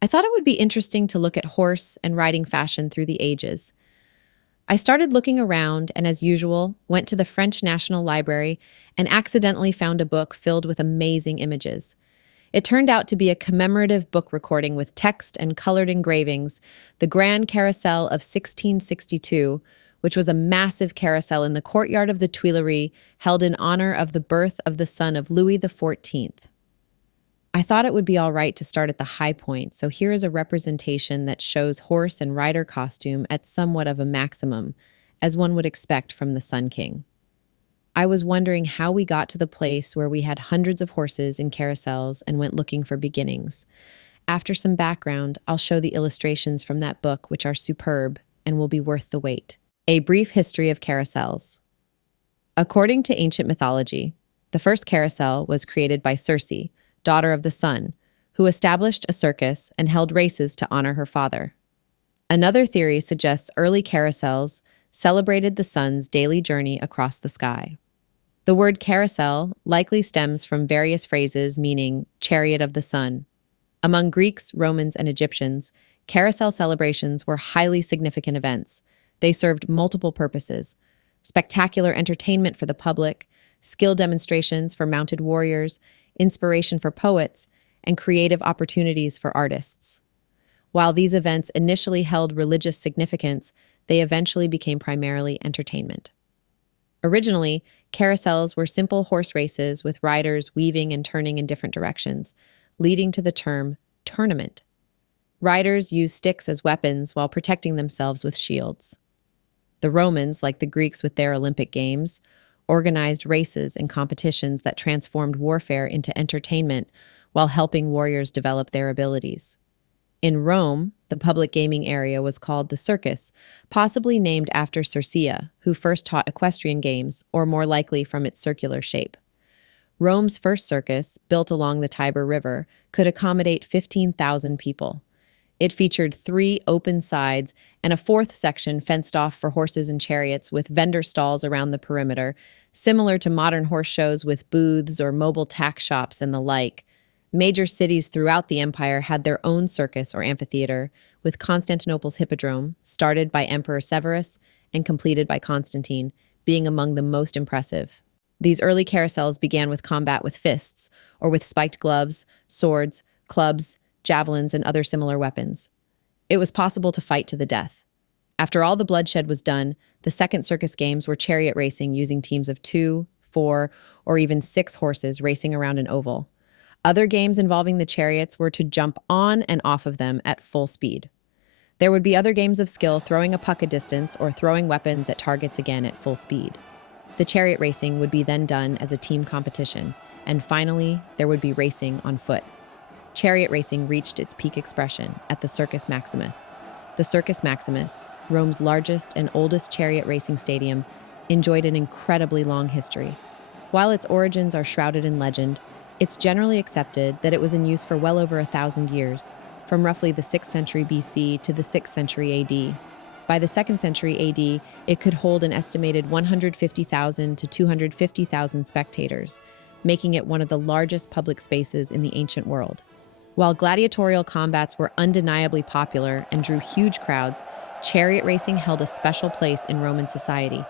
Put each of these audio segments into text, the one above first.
I thought it would be interesting to look at horse and riding fashion through the ages. I started looking around and, as usual, went to the French National Library and accidentally found a book filled with amazing images. It turned out to be a commemorative book recording with text and colored engravings, the Grand Carrousel of 1662, which was a massive carousel in the courtyard of the Tuileries held in honor of the birth of the son of Louis XIV. I thought it would be all right to start at the high point, so here is a representation that shows horse and rider costume at somewhat of a maximum, as one would expect from the Sun King. I was wondering how we got to the place where we had hundreds of horses in carousels and went looking for beginnings. After some background, I'll show the illustrations from that book, which are superb and will be worth the wait. A brief history of carousels. According to ancient mythology, the first carousel was created by Circe, daughter of the sun, who established a circus and held races to honor her father. Another theory suggests early carousels celebrated the sun's daily journey across the sky. The word carousel likely stems from various phrases meaning chariot of the sun. Among Greeks, Romans, and Egyptians, carousel celebrations were highly significant events. They served multiple purposes: spectacular entertainment for the public, skill demonstrations for mounted warriors, inspiration for poets, and creative opportunities for artists. While these events initially held religious significance, they eventually became primarily entertainment. Originally, carousels were simple horse races with riders weaving and turning in different directions, leading to the term tournament. Riders used sticks as weapons while protecting themselves with shields. The Romans, like the Greeks with their Olympic Games, organized races and competitions that transformed warfare into entertainment while helping warriors develop their abilities. In Rome, the public gaming area was called the Circus, possibly named after Circea, who first taught equestrian games, or more likely from its circular shape. Rome's first circus, built along the Tiber River, could accommodate 15,000 people. It featured 3 open sides and a 4th section fenced off for horses and chariots with vendor stalls around the perimeter, similar to modern horse shows with booths or mobile tack shops and the like. Major cities throughout the empire had their own circus or amphitheater, with Constantinople's hippodrome, started by Emperor Severus and completed by Constantine, being among the most impressive. These early carousels began with combat with fists, or with spiked gloves, swords, clubs, javelins, and other similar weapons. It was possible to fight to the death. After all the bloodshed was done, the second circus games were chariot racing using teams of 2, 4, or even 6 horses racing around an oval. Other games involving the chariots were to jump on and off of them at full speed. There would be other games of skill, throwing a puck a distance or throwing weapons at targets again at full speed. The chariot racing would be then done as a team competition, and finally, there would be racing on foot. Chariot racing reached its peak expression at the Circus Maximus. The Circus Maximus, Rome's largest and oldest chariot racing stadium, enjoyed an incredibly long history. While its origins are shrouded in legend, it's generally accepted that it was in use for well over 1,000 years, from roughly the 6th century BC to the 6th century AD. By the 2nd century AD, it could hold an estimated 150,000 to 250,000 spectators, making it one of the largest public spaces in the ancient world. While gladiatorial combats were undeniably popular and drew huge crowds, chariot racing held a special place in Roman society.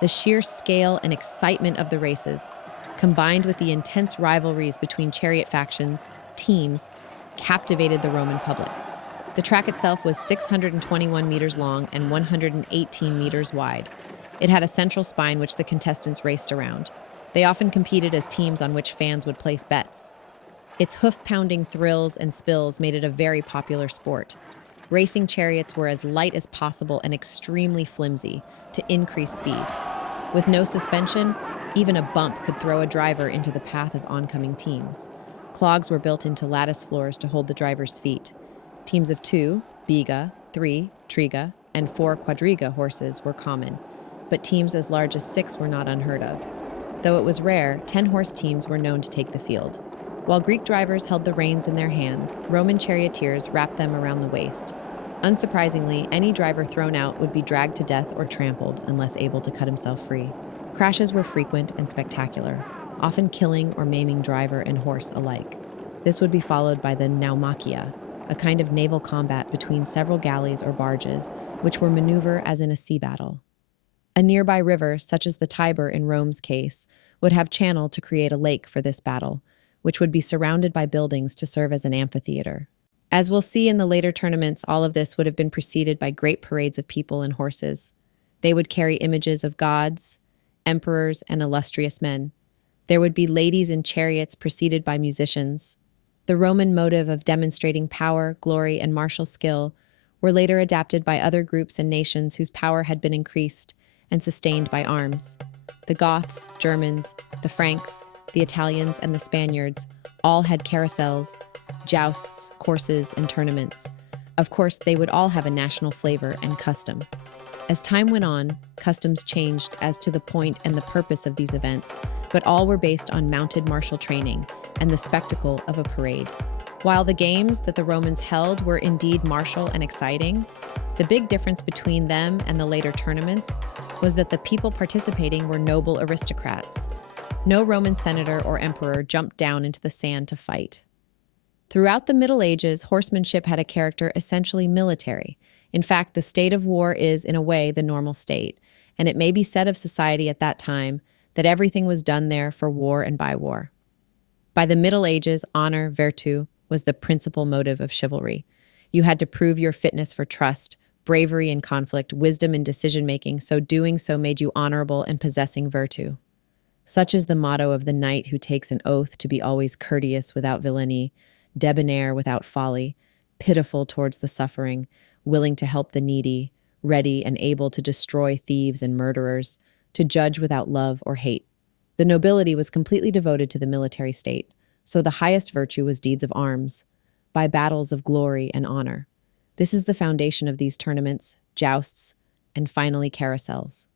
The sheer scale and excitement of the races, combined with the intense rivalries between chariot factions, teams, captivated the Roman public. The track itself was 621 meters long and 118 meters wide. It had a central spine which the contestants raced around. They often competed as teams on which fans would place bets. Its hoof-pounding thrills and spills made it a very popular sport. Racing chariots were as light as possible and extremely flimsy to increase speed. With no suspension, even a bump could throw a driver into the path of oncoming teams. Clogs were built into lattice floors to hold the driver's feet. Teams of 2, biga, 3, triga, and 4 quadriga horses were common, but teams as large as 6 were not unheard of. Though it was rare, 10-horse teams were known to take the field. While Greek drivers held the reins in their hands, Roman charioteers wrapped them around the waist. Unsurprisingly, any driver thrown out would be dragged to death or trampled unless able to cut himself free. Crashes were frequent and spectacular, often killing or maiming driver and horse alike. This would be followed by the naumachia, a kind of naval combat between several galleys or barges, which were maneuver as in a sea battle. A nearby river, such as the Tiber in Rome's case, would have channel to create a lake for this battle, which would be surrounded by buildings to serve as an amphitheater. As we'll see in the later tournaments, all of this would have been preceded by great parades of people and horses. They would carry images of gods, emperors, and illustrious men. There would be ladies in chariots preceded by musicians. The Roman motive of demonstrating power, glory, and martial skill were later adapted by other groups and nations whose power had been increased and sustained by arms. The Goths, Germans, the Franks, the Italians, and the Spaniards all had carousels, jousts, courses, and tournaments. Of course, they would all have a national flavor and custom. As time went on, customs changed as to the point and the purpose of these events, but all were based on mounted martial training and the spectacle of a parade. While the games that the Romans held were indeed martial and exciting, the big difference between them and the later tournaments was that the people participating were noble aristocrats. No Roman senator or emperor jumped down into the sand to fight. Throughout the Middle Ages, horsemanship had a character essentially military. In fact, the state of war is, in a way, the normal state, and it may be said of society at that time that everything was done there for war and by war. By the Middle Ages, honor, virtù, was the principal motive of chivalry. You had to prove your fitness for trust, bravery in conflict, wisdom in decision-making, so doing so made you honorable and possessing virtù. Such is the motto of the knight who takes an oath to be always courteous without villainy, debonair without folly, pitiful towards the suffering, willing to help the needy, ready and able to destroy thieves and murderers, to judge without love or hate. The nobility was completely devoted to the military state, so the highest virtue was deeds of arms, by battles of glory and honor. This is the foundation of these tournaments, jousts, and finally carousels.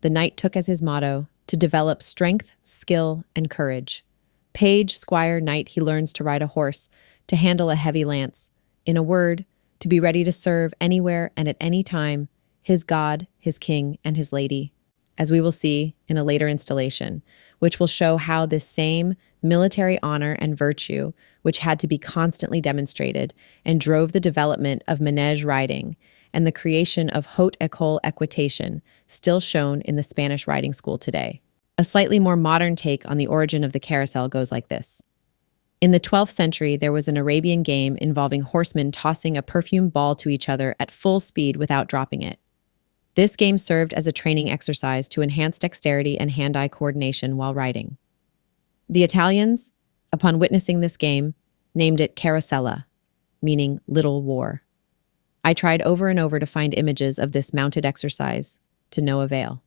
The knight took as his motto to develop strength, skill, and courage. Page, squire, knight, he learns to ride a horse, to handle a heavy lance. In a word, to be ready to serve anywhere and at any time, his God, his king, and his lady, as we will see in a later installation, which will show how this same military honor and virtue, which had to be constantly demonstrated and drove the development of manège riding and the creation of haute école equitation, still shown in the Spanish riding school today. A slightly more modern take on the origin of the carousel goes like this. In the 12th century, there was an Arabian game involving horsemen tossing a perfumed ball to each other at full speed without dropping it. This game served as a training exercise to enhance dexterity and hand-eye coordination while riding. The Italians, upon witnessing this game, named it Carosella, meaning little war. I tried over and over to find images of this mounted exercise, to no avail.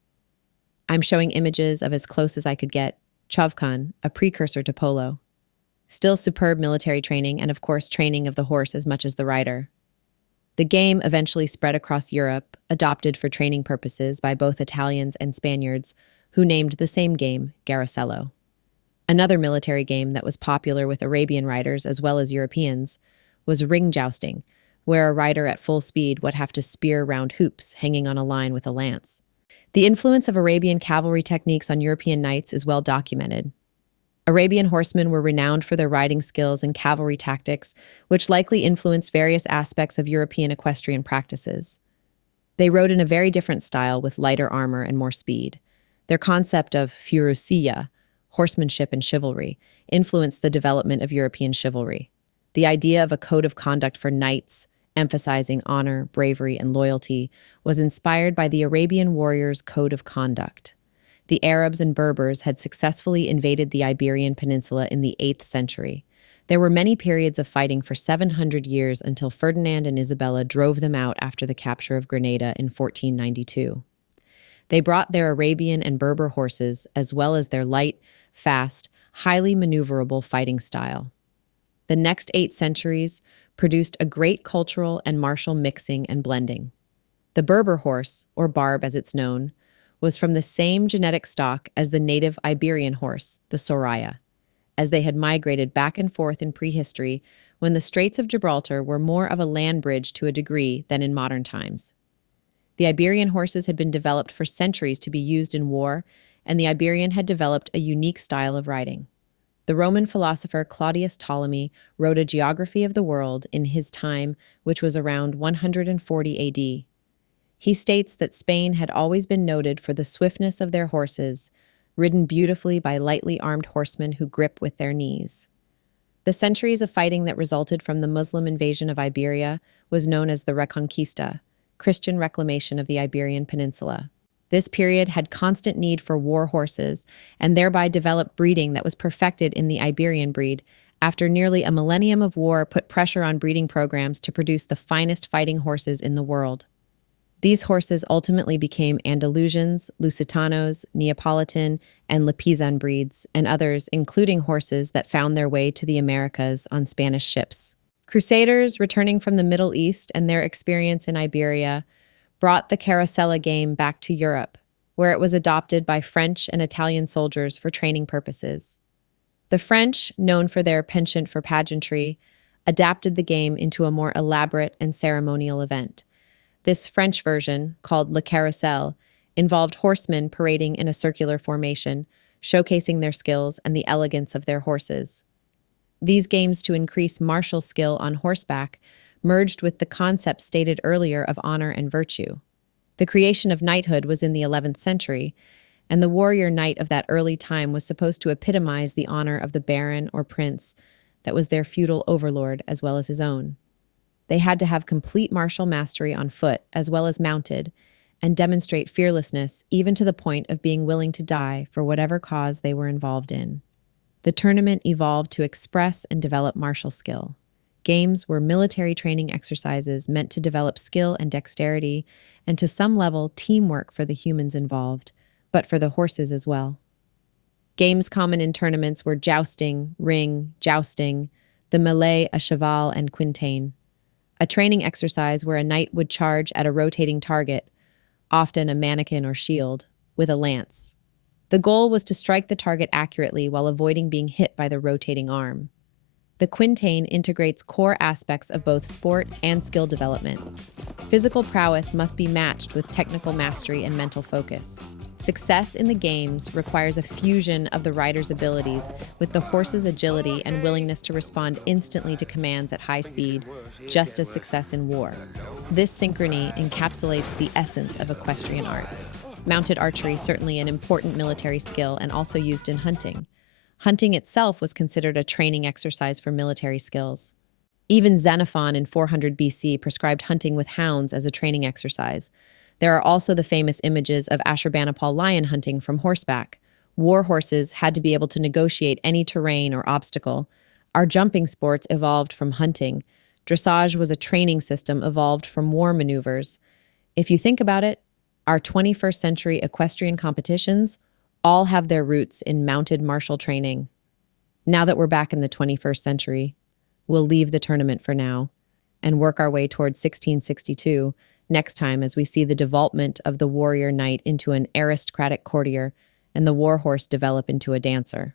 I'm showing images of as close as I could get, chovkan, a precursor to polo. Still superb military training and, of course, training of the horse as much as the rider. The game eventually spread across Europe, adopted for training purposes by both Italians and Spaniards, who named the same game Carosello. Another military game that was popular with Arabian riders as well as Europeans was ring jousting, where a rider at full speed would have to spear round hoops hanging on a line with a lance. The influence of Arabian cavalry techniques on European knights is well documented. Arabian horsemen were renowned for their riding skills and cavalry tactics, which likely influenced various aspects of European equestrian practices. They rode in a very different style with lighter armor and more speed. Their concept of furusilla, horsemanship and chivalry, influenced the development of European chivalry. The idea of a code of conduct for knights, emphasizing honor, bravery, and loyalty, was inspired by the Arabian warriors' code of conduct. The Arabs and Berbers had successfully invaded the Iberian Peninsula in the 8th century. There were many periods of fighting for 700 years until Ferdinand and Isabella drove them out after the capture of Grenada in 1492. They brought their Arabian and Berber horses, as well as their light, fast, highly maneuverable fighting style. The next 8 centuries produced a great cultural and martial mixing and blending. The Berber horse, or barb as it's known, was from the same genetic stock as the native Iberian horse, the Soraya, as they had migrated back and forth in prehistory when the Straits of Gibraltar were more of a land bridge to a degree than in modern times. The Iberian horses had been developed for centuries to be used in war, and the Iberian had developed a unique style of riding. The Roman philosopher Claudius Ptolemy wrote a geography of the world in his time, which was around 140 AD. He states that Spain had always been noted for the swiftness of their horses, ridden beautifully by lightly armed horsemen who grip with their knees. The centuries of fighting that resulted from the Muslim invasion of Iberia was known as the Reconquista, Christian reclamation of the Iberian Peninsula. This period had constant need for war horses and thereby developed breeding that was perfected in the Iberian breed after nearly a millennium of war put pressure on breeding programs to produce the finest fighting horses in the world. These horses ultimately became Andalusians, Lusitanos, Neapolitan, and Lepizan breeds, and others, including horses that found their way to the Americas on Spanish ships. Crusaders returning from the Middle East and their experience in Iberia brought the Carrousel game back to Europe, where it was adopted by French and Italian soldiers for training purposes. The French, known for their penchant for pageantry, adapted the game into a more elaborate and ceremonial event. This French version, called Le Carrousel, involved horsemen parading in a circular formation, showcasing their skills and the elegance of their horses. These games to increase martial skill on horseback merged with the concept stated earlier of honor and virtue. The creation of knighthood was in the 11th century, and the warrior knight of that early time was supposed to epitomize the honor of the baron or prince that was their feudal overlord as well as his own. They had to have complete martial mastery on foot as well as mounted, and demonstrate fearlessness even to the point of being willing to die for whatever cause they were involved in. The tournament evolved to express and develop martial skill. Games were military training exercises meant to develop skill and dexterity, and to some level teamwork for the humans involved, but for the horses as well. Games common in tournaments were jousting, ring, jousting, the mêlée à cheval, and quintain, a training exercise where a knight would charge at a rotating target, often a mannequin or shield, with a lance. The goal was to strike the target accurately while avoiding being hit by the rotating arm. The quintain integrates core aspects of both sport and skill development. Physical prowess must be matched with technical mastery and mental focus. Success in the games requires a fusion of the rider's abilities with the horse's agility and willingness to respond instantly to commands at high speed, just as success in war. This synchrony encapsulates the essence of equestrian arts. Mounted archery, certainly an important military skill and also used in hunting. Hunting itself was considered a training exercise for military skills. Even Xenophon in 400 BC prescribed hunting with hounds as a training exercise. There are also the famous images of Ashurbanipal lion hunting from horseback. War horses had to be able to negotiate any terrain or obstacle. Our jumping sports evolved from hunting. Dressage was a training system evolved from war maneuvers. If you think about it, our 21st century equestrian competitions all have their roots in mounted martial training. Now that we're back in the 21st century, we'll leave the tournament for now and work our way toward 1662 next time as we see the development of the warrior knight into an aristocratic courtier and the war horse develop into a dancer.